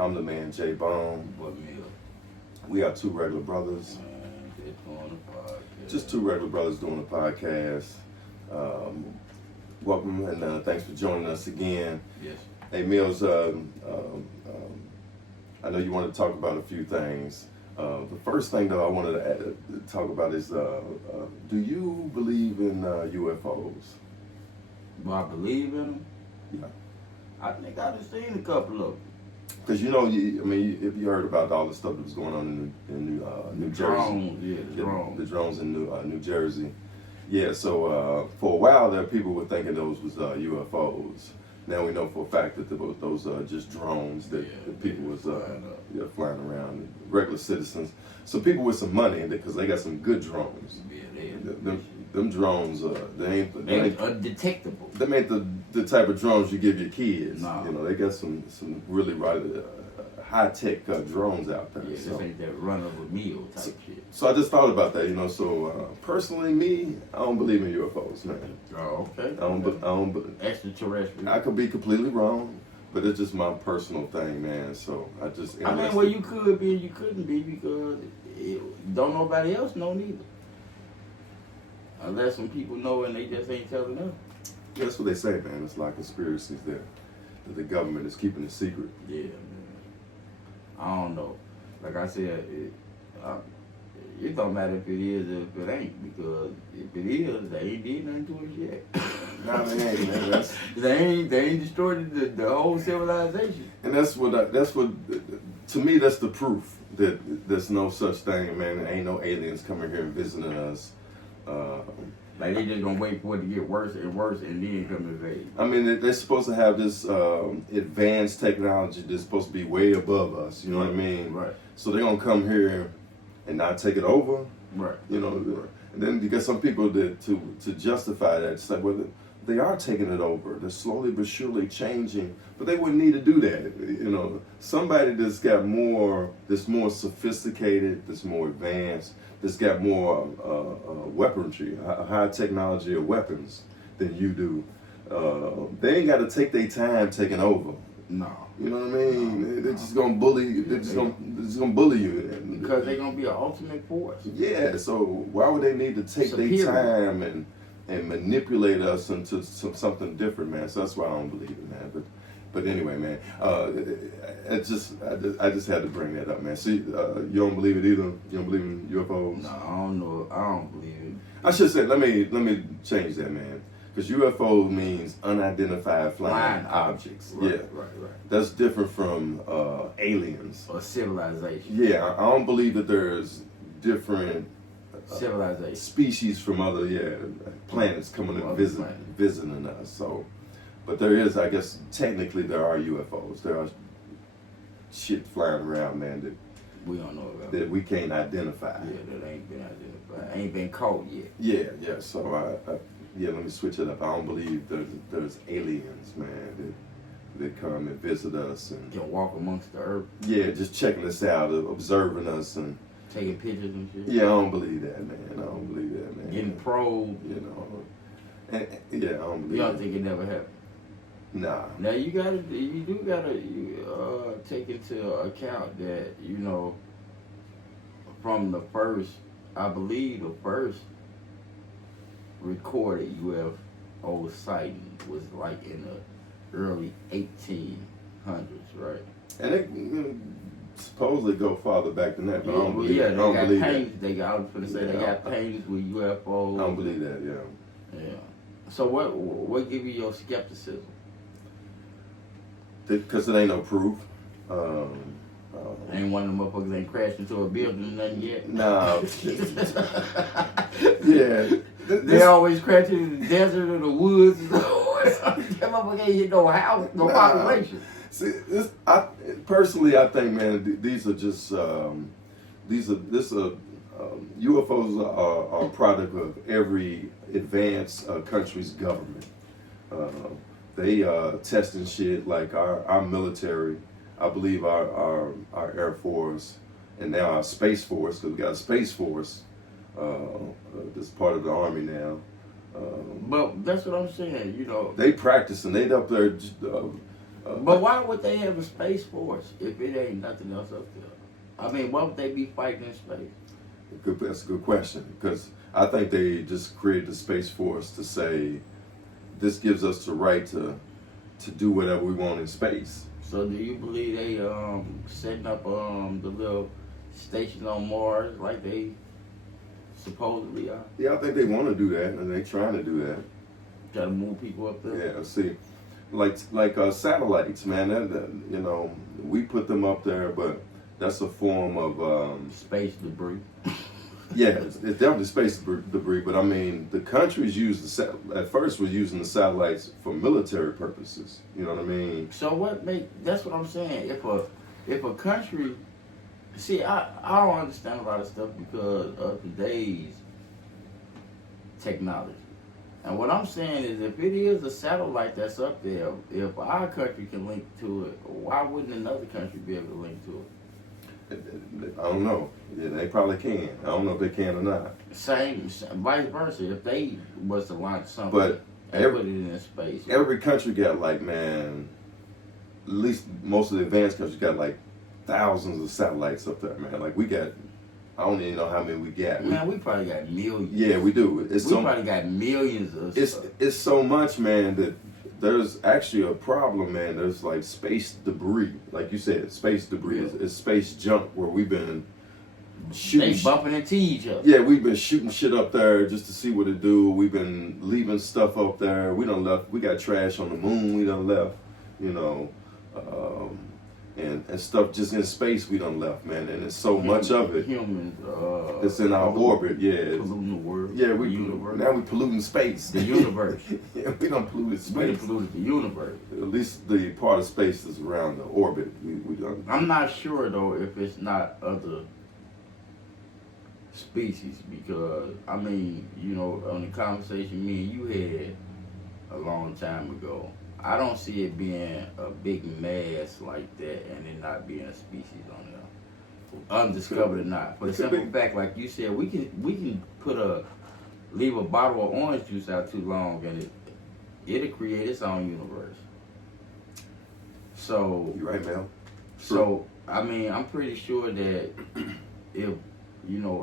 I'm the man, J Bone. What meal? We are two regular brothers. Just two regular brothers doing a podcast. Welcome and thanks for joining us again. Yes. Hey, Mills, I know you want to talk about a few things. The first thing, though, I wanted to talk about is, do you believe in UFOs? Do I believe in them? Yeah. I think I've seen a couple of them. Because if you heard about all the stuff that was going on in New Jersey. The drones in New Jersey. Yeah, so for a while there, people were thinking those was UFOs. Now we know for a fact that those are just drones that people was flying around, regular citizens. So people with some money, because they got some good drones. Yeah, them drones, they ain't undetectable. They ain't the type of drones you give your kids. No. You know, they got some really high-tech drones out there. Yeah, so. This ain't that run-of-a-mill type shit. So I just thought about that, So personally, me, I don't believe in UFOs, man. Oh, okay. I don't. Extraterrestrial. I could be completely wrong, but it's just my personal thing, man. So I just. Well, you could be and you couldn't be because don't nobody else know neither. Unless some people know and they just ain't telling them. That's what they say, man. It's like conspiracies that the government is keeping a secret. Yeah, man. I don't know. Like I said, it don't matter if it is or if it ain't, because if it is, they ain't did nothing to us yet. Nah, they ain't, man. They ain't destroyed the whole civilization. And that's what to me, that's the proof that there's no such thing, man. There ain't no aliens coming here and visiting us. Like they just gonna wait for it to get worse and worse and then come invade. I mean, they're supposed to have this advanced technology that's supposed to be way above us. You know what I mean? Right. So they're gonna come here and not take it over. Right. And then you get some people that to justify that. It's like, well, they are taking it over. They're slowly but surely changing, but they wouldn't need to do that. Somebody that's more sophisticated, that's more advanced, that's got more weaponry, high technology of weapons than you do. They ain't got to take their time taking over. No. You know what I mean? They're just gonna bully. They're just gonna bully you. Because they're gonna be an ultimate force. Yeah. So why would they need to take their time and manipulate us into something different, man? So that's why I don't believe it, man. But anyway, man, I just had to bring that up, man. See, you don't believe it either. You don't believe in UFOs? No, I don't know. I don't believe it. I should say, let me change that, man. Because UFO means unidentified flying objects. Right, yeah, right. That's different from aliens or civilization. Yeah, I don't believe that there's different civilization species from other planets coming and visiting us. So, but there is, I guess, technically there are UFOs. There are shit flying around, man, that we don't know about. That we can't identify. Yeah, that ain't been identified. Ain't been caught yet. Yeah. So let me switch it up. I don't believe there's aliens, man, that come and visit us and can walk amongst the earth. Yeah, just checking us out, observing us and taking pictures and shit. Yeah, I don't believe that, man. I don't believe that, man. Getting probed. And I don't believe. You don't think it never happened? Nah. Now you do gotta take into account that from the first, I believe the first recorded UFO sighting was like in the early 1800s, right? And they supposedly go farther back than that, but I don't believe that. I don't believe that. They got paintings with UFOs. I don't believe that, yeah. Yeah. So what give you your skepticism? Because it ain't no proof. Ain't one of them motherfuckers ain't crashed into a building or nothing yet? No. Yeah. They always crash in the desert or the woods. That motherfucker ain't hit no house, no population. See, personally, I think, man, these are just UFOs are a product of every advanced country's government. They testing shit like our military. I believe our Air Force and now our Space Force, because we got a Space Force that's part of the Army now. But that's what I'm saying, They practicing. They up there But why would they have a space force if it ain't nothing else up there? I mean, why would they be fighting in space? That's a good question, because I think they just created the Space Force to say, this gives us the right to do whatever we want in space. So do you believe they setting up the little station on Mars like they supposedly are? Yeah, I think they want to do that, and they're trying to do that. Try to move people up there? Yeah, see, like satellites, man, that, we put them up there, but that's a form of... Space debris. Yeah, it's definitely space debris, but I mean, the countries at first were using the satellites for military purposes. You know what I mean? So that's what I'm saying. If a country, see, I don't understand a lot of stuff because of today's technology. And what I'm saying is, if it is a satellite that's up there, if our country can link to it, why wouldn't another country be able to link to it? I don't know. Yeah, they probably can. I don't know if they can or not. Same, vice versa. If they was to launch something, But and put it in space. every country got like, man, at least most of the advanced countries got like thousands of satellites up there, man. Like we got, I don't even know how many we got. Man, we probably got millions. Yeah, we do. We probably got millions of stuff. It's so much, man, that there's actually a problem, man. There's like space debris, like you said, space debris. Yeah. It's space junk where we've been shooting. They bumping into each other. Yeah, we've been shooting shit up there just to see what it do. We've been leaving stuff up there. We done left. We got trash on the moon. We done left. And stuff just in space we done left, man. And it's so much of it. Humans. It's in our orbit. Yeah. Polluting the world. Yeah, the universe. now we polluting space. The universe. Yeah, we done polluted We space. done polluted the universe. At least the part of space that's around the orbit. We done. I'm not sure though if it's not other species because I mean, on the conversation me and you had a long time ago, I don't see it being a big mass like that and it not being a species on there, undiscovered or not. For the simple fact, like you said, we can leave a bottle of orange juice out too long and it'll create its own universe. So You right, Mel? So I mean, I'm pretty sure that if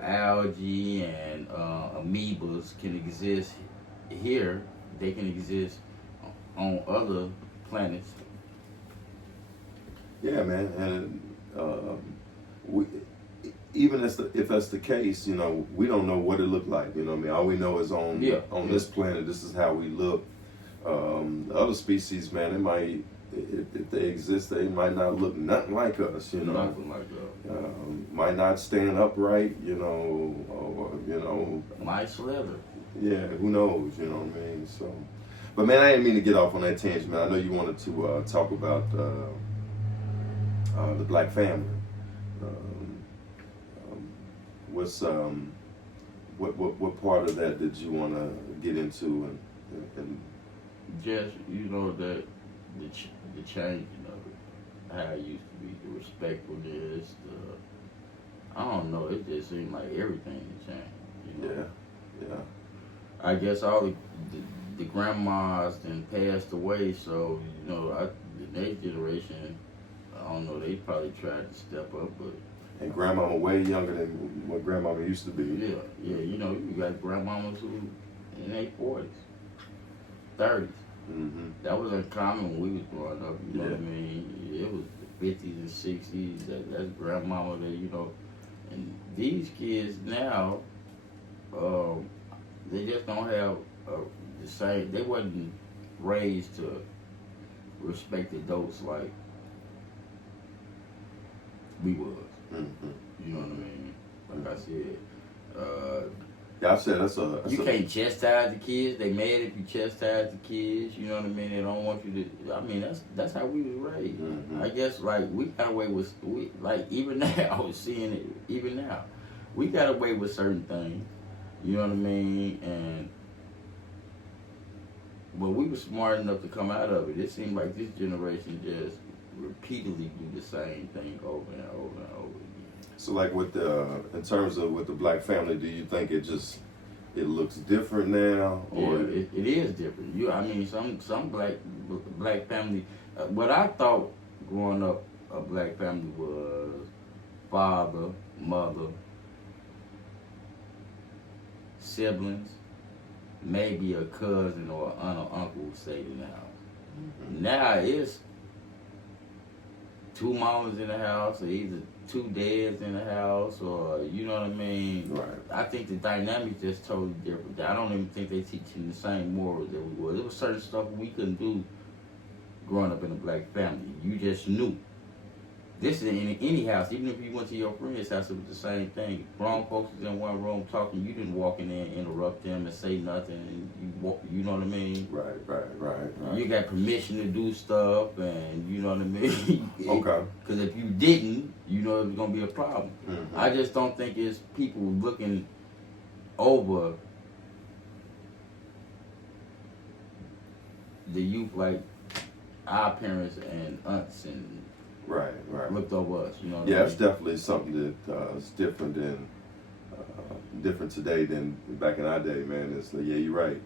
algae and amoebas can exist here, they can exist on other planets. Yeah, man, and we, even if that's the case, we don't know what it looked like. You know what I mean? All we know is on this planet, this is how we look. The other species, man, it might, if they exist, they might not look nothing like us. Nothing like that. Might not stand upright. Or Might slither. Yeah, who knows? You know what I mean? So. But man, I didn't mean to get off on that tangent, man. I know you wanted to talk about the black family. What part of that did you want to get into and just that the changing of it, how it used to be, the respectfulness, I don't know. It just seemed like everything had changed. Yeah. I guess all the grandmas then passed away, so the next generation, I don't know, they probably tried to step up, but and grandmama way younger than what grandmama used to be. Yeah, you got grandmamas who in their 40s, 30s. Mm-hmm. That was uncommon when we was growing up. You know what I mean? It was the 50s and 60s. That's grandmama that and these kids now, they just don't have the same. They wasn't raised to respect adults like we was. Mm-hmm. You know what I mean? Like I said, Yeah, I said that's you can't chastise the kids. They mad if you chastise the kids. You know what I mean? They don't want you to. I mean, that's how we was raised. Mm-hmm. I guess like we got away with even now. I was seeing it even now. We got away with certain things. You know what I mean? But we were smart enough to come out of it. It seemed like this generation just repeatedly do the same thing over and over and over again. So like in terms of with the black family, do you think it looks different now? Or Yeah, it is different. I mean, some black family What I thought growing up, a black family was father, mother, siblings, maybe a cousin or an aunt or uncle who stayed in the house. Mm-hmm. Now it's 2 mamas in the house, or either 2 dads in the house, or you know what I mean? Right. I think the dynamic just totally different. I don't even think they teaching the same morals that we were. There was certain stuff we couldn't do growing up in a black family. You just knew. This is in any house. Even if you went to your friend's house, it was the same thing. Grown folks was in one room talking. You didn't walk in there and interrupt them and say nothing. And you know what I mean? Right. You got permission to do stuff, and you know what I mean? Okay. Because if you didn't, you know it was going to be a problem. Mm-hmm. I just don't think it's people looking over the youth like our parents and aunts and Right. looked over us, you know what I Yeah, mean? it's definitely something that is different today than back in our day, man. It's like, yeah, you're right.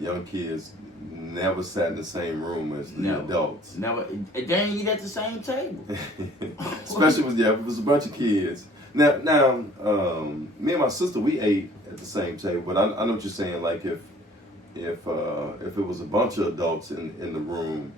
Young kids never sat in the same room as the adults. Never. They didn't eat at the same table. Especially if it was a bunch of kids. Now, me and my sister, we ate at the same table, but I know what you're saying. Like if it was a bunch of adults in the room,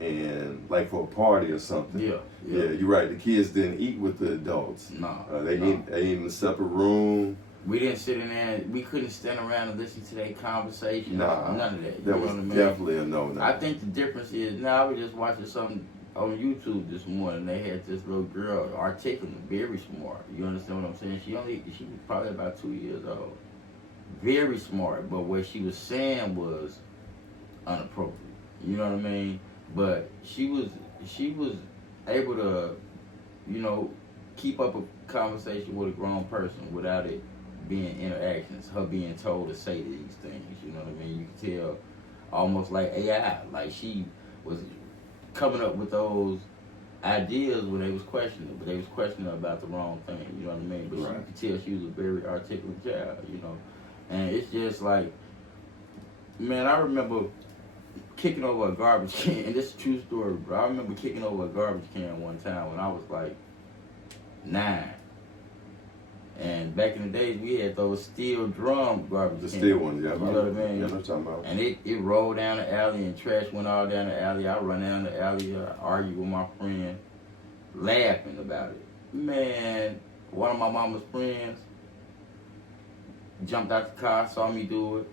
and like for a party or something. Yeah, you're right. The kids didn't eat with the adults. No. They ate in a separate room. We didn't sit in there. We couldn't stand around and listen to their conversation. Nah, none of that. That was definitely a no. I think the difference is now I was just watching something on YouTube this morning. They had this little girl, articulate, very smart. You understand what I'm saying? She was probably about 2 years old. Very smart, but what she was saying was inappropriate. You know what I mean? But she was able to, you know, keep up a conversation with a grown person without it being interactions, her being told to say these things, you know what I mean? You can tell almost like AI, like she was coming up with those ideas when they was questioning, but they was questioning about the wrong thing, you know what I mean? But right. You could tell she was a very articulate child, you know? And it's just like, man, I remember kicking over a garbage can, and this is a true story, bro. I remember kicking over a garbage can one time when I was like 9. And back in the days, we had those steel drum garbage cans. The steel ones, yeah. You know what I mean? Yeah, I'm talking about. And it rolled down the alley, and trash went all down the alley. I run down the alley, argue with my friend, laughing about it. Man, one of my mama's friends jumped out the car, saw me do it,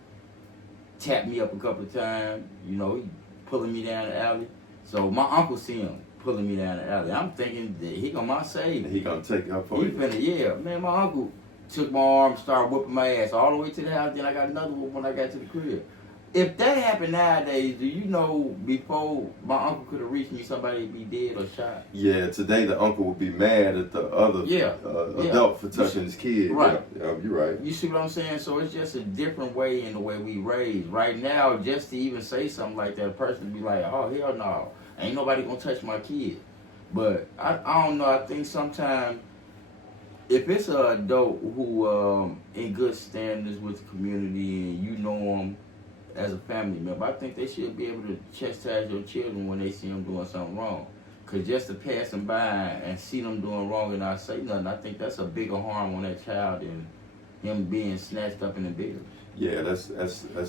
tapped me up a couple of times, you know, he pulling me down the alley. So my uncle see him pulling me down the alley. I'm thinking that he gonna save me. He gonna take up for you. Yeah, man, my uncle took my arm, started whooping my ass all the way to the house, then I got another whoop when I got to the crib. If that happened nowadays, do you know before my uncle could have reached me, somebody would be dead or shot? Yeah, today the uncle would be mad at the other adult for touching his kid. Right. Yeah, you're right. You see what I'm saying? So it's just a different way in the way we raise. Right now, just to even say something like that, a person would be like, oh, hell no, ain't nobody gonna touch my kid. But I don't know, I think sometimes if it's an adult who in good standards with the community and you know them as a family member, I think they should be able to chastise your children when they see them doing something wrong. Because just to pass them by and see them doing wrong and not say nothing, I think that's a bigger harm on that child than him being snatched up and embarrassed. Yeah, that's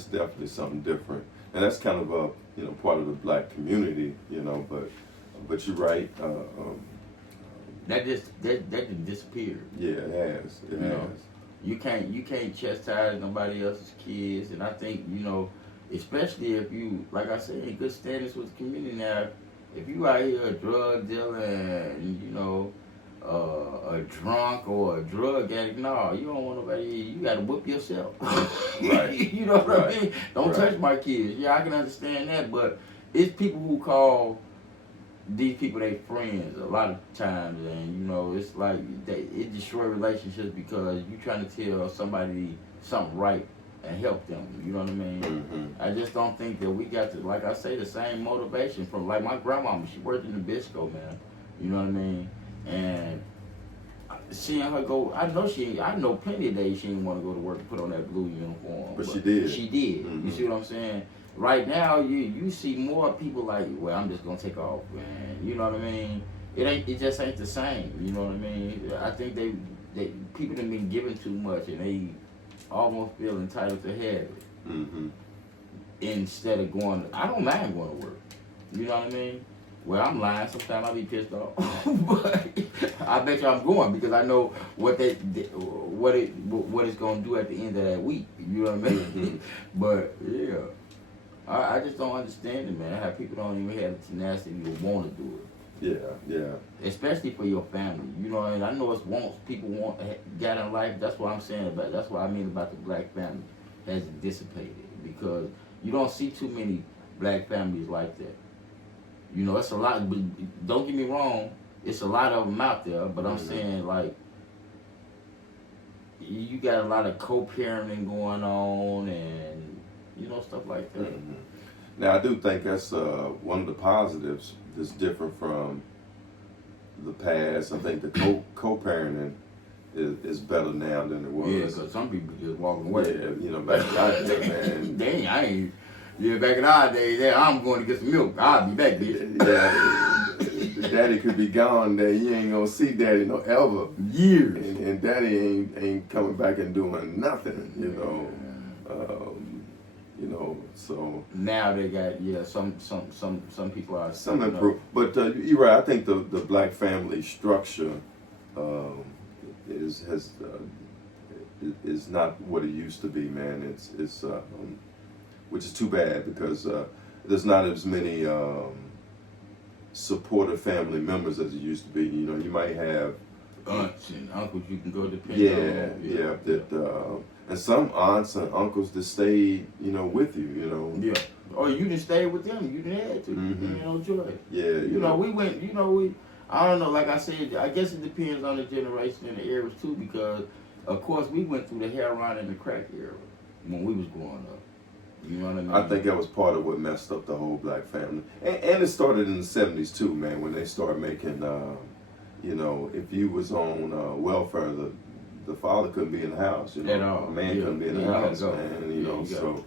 definitely something different. And that's kind of a part of the black community, but you're right. That just disappeared. Yeah, it has. It has. You can't chastise nobody else's kids, and I think, especially if you, like I said, in good standards with the community now, if you out here a drug dealer and, a drunk or a drug addict, no, you don't want nobody, you gotta whoop yourself. Right. You know what I mean? Don't touch my kids. Yeah, I can understand that, but it's people who call these people they friends a lot of times, and it's like it destroy relationships because you trying to tell somebody something right and help them. You know what I mean? Mm-hmm. I just don't think that we got to, like I say, the same motivation from like my grandmama. She worked in the Bisco, man. You know what I mean? And seeing her go, I know plenty of days she didn't want to go to work and put on that blue uniform. But she did. She did. Mm-hmm. You see what I'm saying? right now you see more people like, well, I'm just gonna take off, man. You know what I mean? It just ain't the same. You know what I mean? I think they people have been given too much, and they almost feel entitled to have it. Mm-hmm. Instead of going, I don't mind going to work. You know what I mean? Well, I'm lying. Sometimes I'll be pissed off, but I bet you I'm going because I know what it's gonna do at the end of that week. You know what I mean? Mm-hmm. But yeah, I just don't understand it, man. How people don't even have the tenacity to want to do it. Yeah. Especially for your family. You know what I mean? I know it's wants people got in life. That's what I'm saying about. That's what I mean about the black family has dissipated because you don't see too many black families like that. You know, it's a lot, but don't get me wrong, it's a lot of them out there, but I'm saying, like, you got a lot of co-parenting going on and, you know, stuff like that. Mm-hmm. Now, I do think that's one of the positives that's different from the past. I think the co-parenting is better now than it was. Yeah, because some people just walking away. Yeah, you know, back in our day, man. Dang, I ain't. Yeah, back in our days, I'm going to get some milk. I'll be back, bitch. Yeah, daddy could be gone there. You ain't gonna see daddy no ever. Years. And daddy ain't coming back and doing nothing, you know. You know, so now they got some people are some improve, but you're right. I think the black family structure is not what it used to be, man. It's which is too bad because there's not as many supportive family members as it used to be. You know, you might have aunts and uncles you can go depend on. Yeah. And some aunts and uncles that stayed, you know, with you, you know. Yeah. Or you didn't stay with them. You didn't have to. Mm-hmm. You know, joy. Yeah. You know, we went. You know, I don't know. Like I said, I guess it depends on the generation and the eras too, because of course we went through the heroin and the crack era when we was growing up. You know what I mean? I think that was part of what messed up the whole black family, and it started in the '70s too, man. When they started making, you know, if you was on welfare, the father couldn't be in the house. You know, a man couldn't be in the house, man. You know, so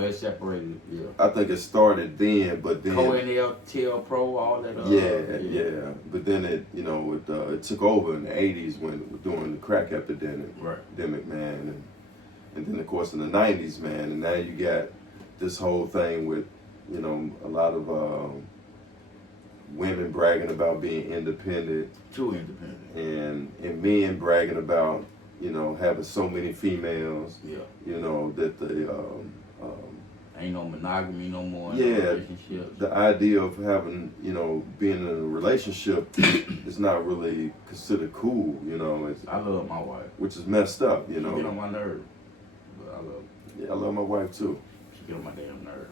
it separated. Yeah. I think it started then, but then Co-NL, Pro, all that. Yeah. But then it took over in the '80s during the crack epidemic, man, and then of course in the '90s, man, and now you got this whole thing with, you know, a lot of women bragging about being independent, too independent, and men bragging about, you know, having so many females. Yeah. You know that the ain't no monogamy no more. Yeah. Relationships. The idea of having, you know, being in a relationship is not really considered cool. You know, I love my wife, which is messed up. You know, she get on my nerves, but I love her. Yeah, I love my wife too. She get on my damn nerve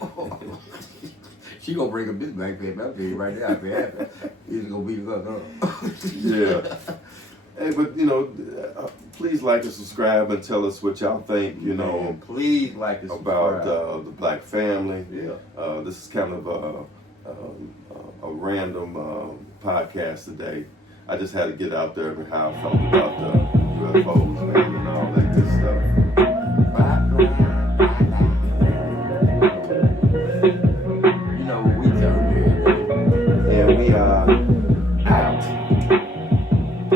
though. She gonna bring up this black baby. I'll tell you right now. I be happy. He's gonna beat us up, huh? Yeah. Hey, but you know, please like and subscribe and tell us what y'all think. You know, man, please like and about subscribe. the black family. Yeah. This is kind of a random podcast today. I just had to get out there and how I felt about the UFOs, man, and all that good stuff. Bye.